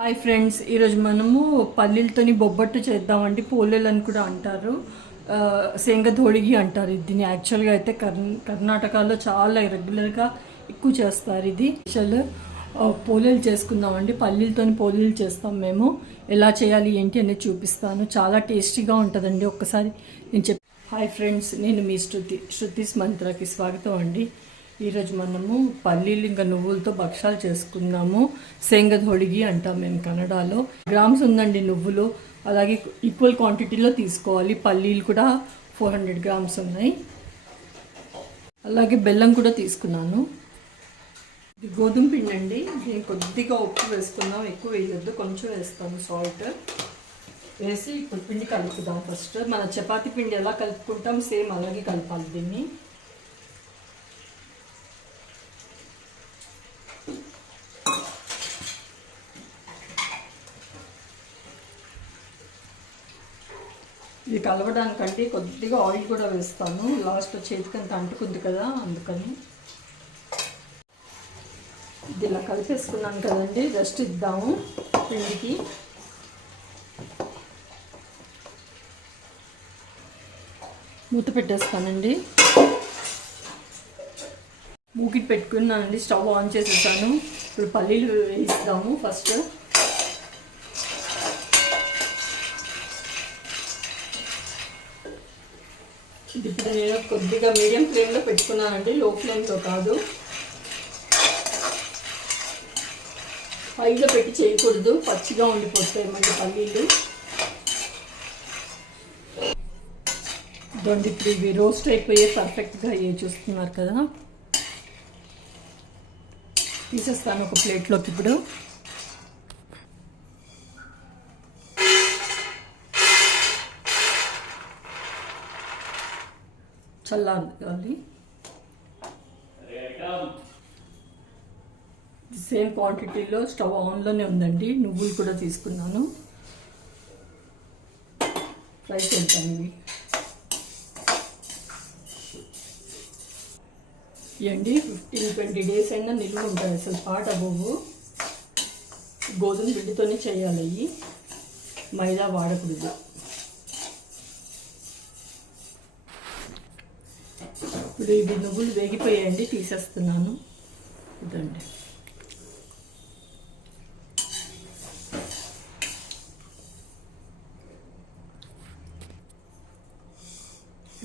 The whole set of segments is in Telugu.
హాయ్ ఫ్రెండ్స్, ఈరోజు మనము పల్లీలతోని బొబ్బట్టు చేద్దామండి. పోలేలు అని కూడా అంటారు, శేంగధోడిగి అంటారు. దీన్ని యాక్చువల్గా అయితే కర్ణాటకలో చాలా రెగ్యులర్గా ఎక్కువ చేస్తారు. ఇది స్పెషల్ పోలేలు చేసుకుందామండి. పల్లీలతోని పోలేలు చేస్తాం మేము. ఎలా చేయాలి ఏంటి అనేది చూపిస్తాను. చాలా టేస్టీగా ఉంటుందండి. ఒక్కసారి నేను హాయ్ ఫ్రెండ్స్, నేను మీ శృతిస్ మంత్రాకి స్వాగతం అండి. ఈరోజు మనము పల్లీలు ఇంకా నువ్వులతో భక్షాలు చేసుకుందాము. శేంగధోడిగి అంటాం మేము కన్నడలో. గ్రామ్స్ ఉందండి నువ్వులు, అలాగే ఈక్వల్ క్వాంటిటీలో తీసుకోవాలి. పల్లీలు కూడా 400 గ్రామ్స్ ఉన్నాయి. అలాగే బెల్లం కూడా తీసుకున్నాను. ఇది గోధుమ పిండి అండి. దీన్ని కొద్దిగా ఉప్పు వేసుకుందాం, ఎక్కువ వేయద్దు, కొంచెం వేస్తాము సాల్ట్ వేసి. ఇప్పుడు పిండి కలుపుదాం. ఫస్ట్ మన చపాతీ పిండి ఎలా కలుపుకుంటాం సేమ్ అలాగే కలపాలి దీన్ని. ఇది కలవడానికంటే కొద్దిగా ఆయిల్ కూడా వేస్తాను. లాస్ట్ చేతికంత అంటుకుంది కదా, అందుకని. ఇది ఇలా కలిపేసుకున్నాను కదండి, జస్ట్ ఇద్దాము పిండికి. మూత పెట్టేస్తానండి. మూకిట్ పెట్టుకున్నానండి, స్టవ్ ఆన్ చేసేసాను. ఇప్పుడు పల్లీలు వేయిస్తాము ఫస్ట్. ఇది ఇప్పుడు నేను కొద్దిగా మీడియం ఫ్లేమ్లో పెట్టుకున్నానండి, లో ఫ్లేమ్లో కాదు. హైలో పెట్టి చేయకూడదు, పచ్చిగా ఉండిపోతాయి మనకి పల్లీలు. ఇదండి ఇప్పుడు ఇవి రోస్ట్ అయిపోయే పర్ఫెక్ట్గా అయ్యే చూస్తున్నారు కదా. తీసేస్తాను ఒక ప్లేట్లోకి. ఇప్పుడు చల్లాలి. సేమ్ క్వాంటిటీలో స్టవ్ ఆన్లోనే ఉందండి. నువ్వులు కూడా తీసుకున్నాను, ఫ్రై చేద్దాం. ఇవ్వండి 15-20 డేస్ అయినా నిల్వ ఉంటాయి, అసలు పాట అవ్వవు. గోధుమ పిండితోనే చేయాలి అవి, మైదా వాడకూడదు. ఇప్పుడు ఇవి నువ్వులు వేగిపోయాయండి, తీసేస్తున్నాను. ఇదండి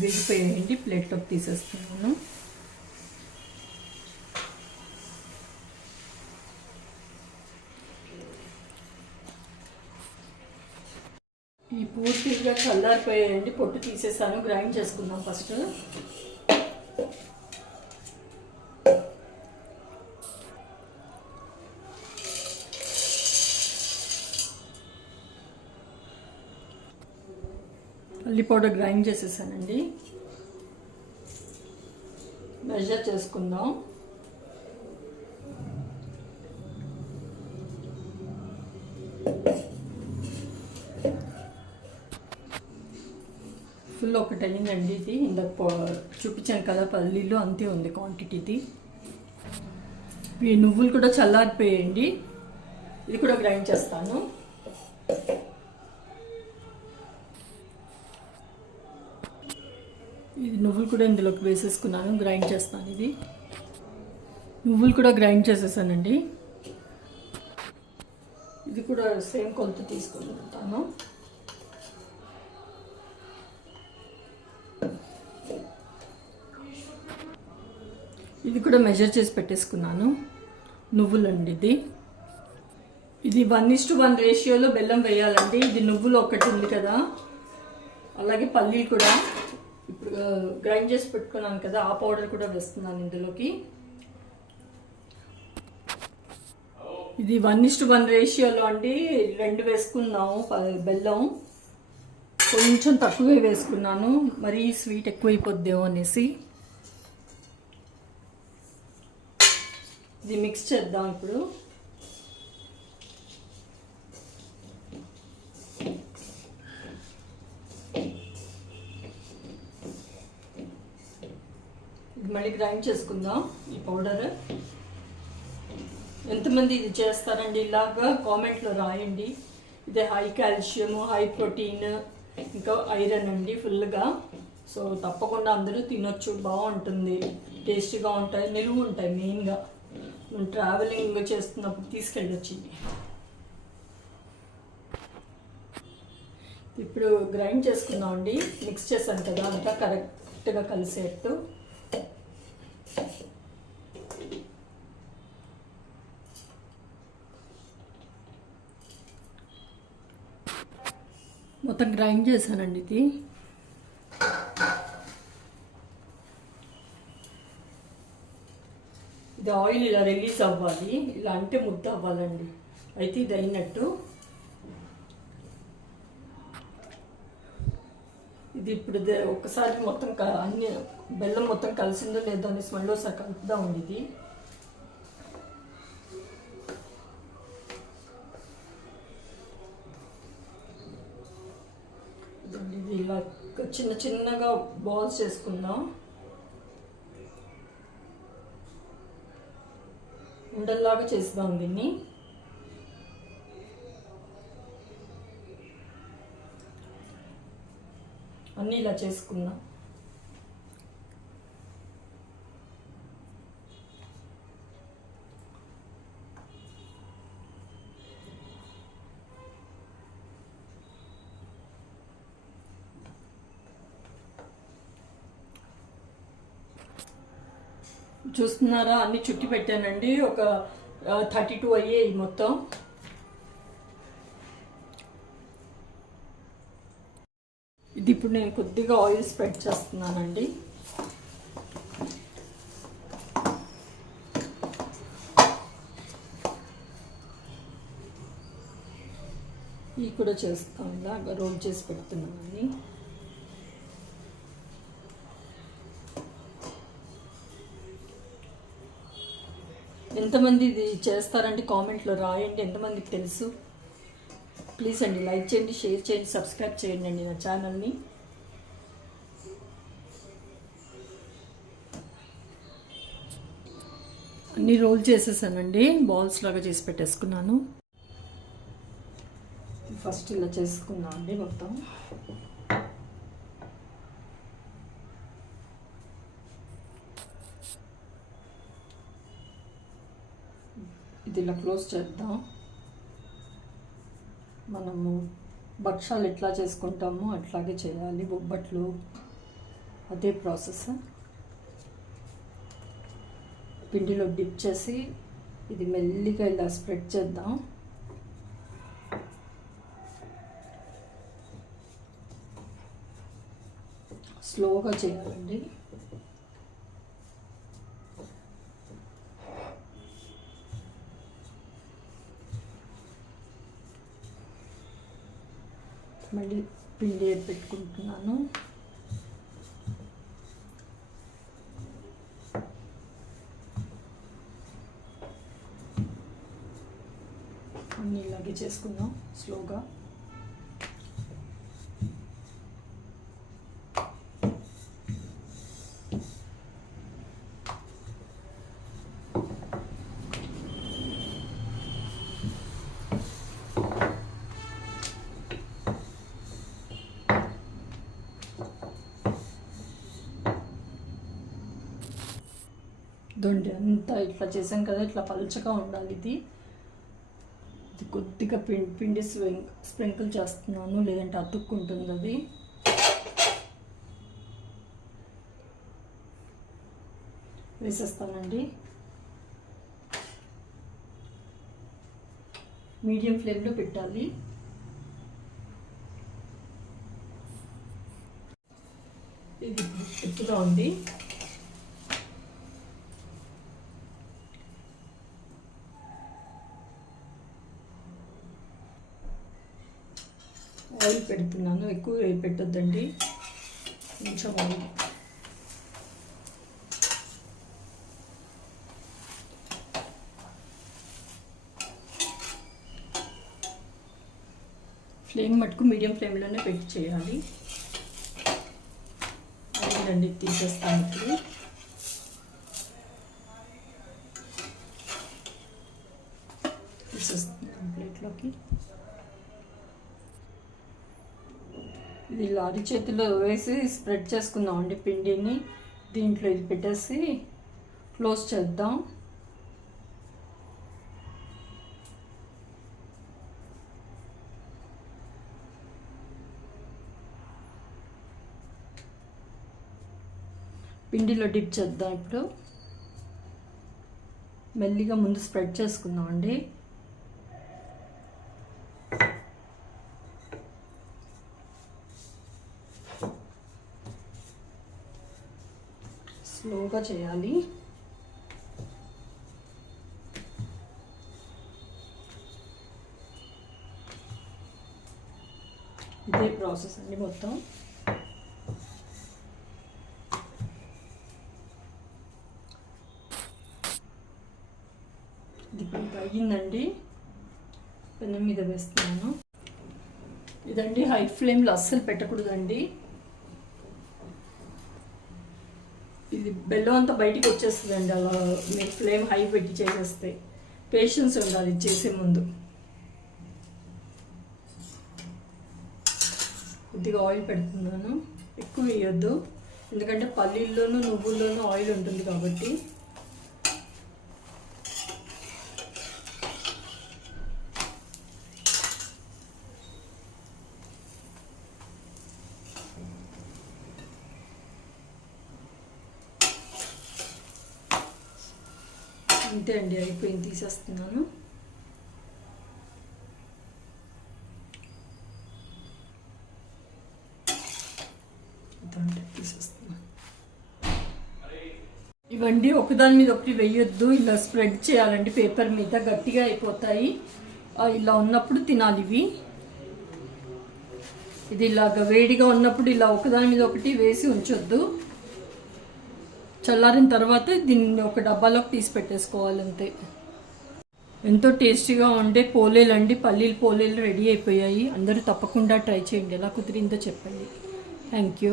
వేగిపోయాయండి, ప్లేట్లోకి తీసేస్తున్నాను. ఈ పూర్తిగా చల్లారిపోయాయండి, పొట్టు తీసేసాను. గ్రైండ్ చేసుకుందాం ఫస్ట్. పల్లి పౌడర్ గ్రైండ్ చేసేసానండి. మెజర్ చేసుకుందాం. ఫుల్ ఒకటి అయిందండి ఇది. ఇందాక చూపించాను కదా పల్లీలు, అంతే ఉంది క్వాంటిటీది. ఈ నువ్వులు కూడా చల్లారిపోయాయండి, ఇది కూడా గ్రైండ్ చేస్తాను. ఇది నువ్వులు కూడా ఇందులోకి వేసేసుకున్నాను, గ్రైండ్ చేస్తాను. ఇది నువ్వులు కూడా గ్రైండ్ చేసేసానండి. ఇది కూడా సేమ్ కొలత తీసుకుంటాను. ఇది కూడా మెజర్ చేసి పెట్టేసుకున్నాను. నువ్వులండి ఇది 1:1 రేషియోలో బెల్లం వేయాలండి. ఇది నువ్వులు ఒకటి ఉంది కదా, అలాగే పల్లీలు కూడా ఇప్పుడు గ్రైండ్ చేసి పెట్టుకున్నాను కదా, ఆ పౌడర్ కూడా వేస్తున్నాను ఇందులోకి. ఇది 1:1 రేషియోలో అండి. 2 వేసుకున్నాము బెల్లం, కొంచెం తక్కువే వేసుకున్నాను, మరీ స్వీట్ ఎక్కువైపోద్దేమో అనేసి. ఇది మిక్స్ చేద్దాం ఇప్పుడు. మళ్ళీ గ్రైండ్ చేసుకుందాం ఈ పౌడర్. ఎంతమంది ఇది చేస్తారండి ఇలాగా కామెంట్లో రాయండి. ఇదే హై కాల్షియం, హై ప్రోటీన్, ఇంకా ఐరన్ అండి ఫుల్గా. సో తప్పకుండా అందరూ తినొచ్చు, బాగుంటుంది, టేస్టీగా ఉంటాయి, నిలువ ఉంటాయి. మెయిన్గా మనం ట్రావెలింగ్ చేస్తున్నప్పుడు తీసుకెళ్ళొచ్చు. ఇప్పుడు గ్రైండ్ చేసుకుందామండి. మిక్స్ చేశాను కదా అంతా కరెక్ట్గా కలిసేట్టు. మొత్తం గ్రైండ్ చేశానండి. ఇది ఆయిల్ ఇలా రిలీజ్ అవ్వాలి, ఇలా అంటే ముద్ద అవ్వాలండి. అయితే ఇది అయినట్టు. ఇది ఇప్పుడు ఒక్కసారి మొత్తం అన్ని బెల్లం మొత్తం కలిసిందో లేదో అనేసి మళ్ళీ ఒకసారి కలుపుదామండి. ఇది ఇలా చిన్న చిన్నగా బాల్స్ చేసుకుందాం. ఉండల్లాగా చేద్దాం దీన్ని. అన్నీ ఇలా చేసుకుందాం. చూస్తున్నారా, అన్ని చుట్టి పెట్టానండి. ఒక 32 అయ్యాయి మొత్తం. ఇది ఇప్పుడు నేను కొద్దిగా ఆయిల్ స్ప్రెడ్ చేస్తున్నానండి. ఇవి కూడా చేస్తాం, ఇలాగా రోల్ చేసి పెడుతున్నానండి. ఎంతమంది ఇది చేస్తారండి కామెంట్లో రాయండి, ఎంతమందికి తెలుసు. ప్లీజ్ అండి లైక్ చేయండి, షేర్ చేయండి, సబ్స్క్రైబ్ చేయండి అండి నా ఛానల్ని. అన్నీ రోల్ చేసేసానండి, బాల్స్ లాగా చేసి పెట్టేసుకున్నాను. ఫస్ట్ ఇలా చేసుకున్నాను అండి మొత్తం. ఇది ఇలా క్లోజ్ చేద్దాం. మనము భక్షాలు ఎట్లా చేసుకుంటామో అట్లాగే చేయాలి, బొబ్బట్లు అదే ప్రాసెస్. పిండిలో డిప్ చేసి ఇది మెల్లిగా ఇలా స్ప్రెడ్ చేద్దాం. స్లోగా చేయాలండి. మళ్ళీ పిండి పెట్టుకుంటున్నాను. అన్నీ ఇలాగే చేసుకుందాం స్లోగా. దొండి అంతా ఇట్లా చేసాం కదా, ఇట్లా పలుచగా ఉండాలి. ఇది కొద్దిగా పిండి స్ప్రింకిల్ చేస్తున్నాను, లేదంటే అతుక్కుంటుంది. అది వేసేస్తానండి. మీడియం ఫ్లేమ్లో పెట్టాలి. ఇది ఎత్తుగా ఉంది. ఆయిల్ పెడుతున్నాను, ఎక్కువ ఆయిల్ పెట్టొద్దండి, కొంచెం ఆయిల్. ఫ్లేమ్ మటుకు మీడియం ఫ్లేమ్లోనే పెట్టి చేయాలి. అదేనండి, తీసేస్తాను ఇప్పుడు. దాంట్లోకి. ఇది ఇలా అరిచేతిలో వేసి స్ప్రెడ్ చేసుకుందామండి పిండిని. దీంట్లో ఇది పెట్టేసి క్లోజ్ చేద్దాం. పిండిలో డిప్ చేద్దాం. ఇప్పుడు మెల్లిగా ముందు స్ప్రెడ్ చేసుకుందాం అండి. స్లోగా చేయాలి. ఇదే ప్రాసెస్ అండి మొత్తం. ఇది ఇప్పుడు అయ్యిందండి. పెనం మీద వేస్తున్నాను. ఇదండి హై ఫ్లేమ్లో అస్సలు పెట్టకూడదండి. ఇది బెల్లం అంతా బయటికి వచ్చేస్తుందండి అలా మీరు ఫ్లేమ్ హై పెట్టి చేసేస్తే. పేషెన్స్ ఉండాలి చేసే ముందు. కొద్దిగా ఆయిల్ పెడుతున్నాను, ఎక్కువ వేయొద్దు ఎందుకంటే పల్లీల్లోనూ నువ్వుల్లోనూ ఆయిల్ ఉంటుంది కాబట్టి. అంతే అండి, అయిపోయింది. తీసేస్తున్నాను. తీసేస్తున్నాను. ఇవన్నీ ఒకదాని మీద ఒకటి వేయొద్దు, ఇలా స్ప్రెడ్ చేయాలండి పేపర్ మీద. గట్టిగా అయిపోతాయి. ఇలా ఉన్నప్పుడు తినాలి ఇవి. ఇది ఇలాగ వేడిగా ఉన్నప్పుడు ఇలా ఒకదాని మీద ఒకటి వేసి ఉంచొద్దు. చల్లారిన తర్వాత దీన్ని ఒక డబ్బాలోకి తీసి పెట్టేసుకోవాలి అంతే. ఎంతో టేస్టీగా ఉండే పోలేలు అండి, పల్లీల పోలేలు రెడీ అయిపోయాయి. అందరూ తప్పకుండా ట్రై చేయండి. ఎలా కుదిరిందో చెప్పండి. Thank you.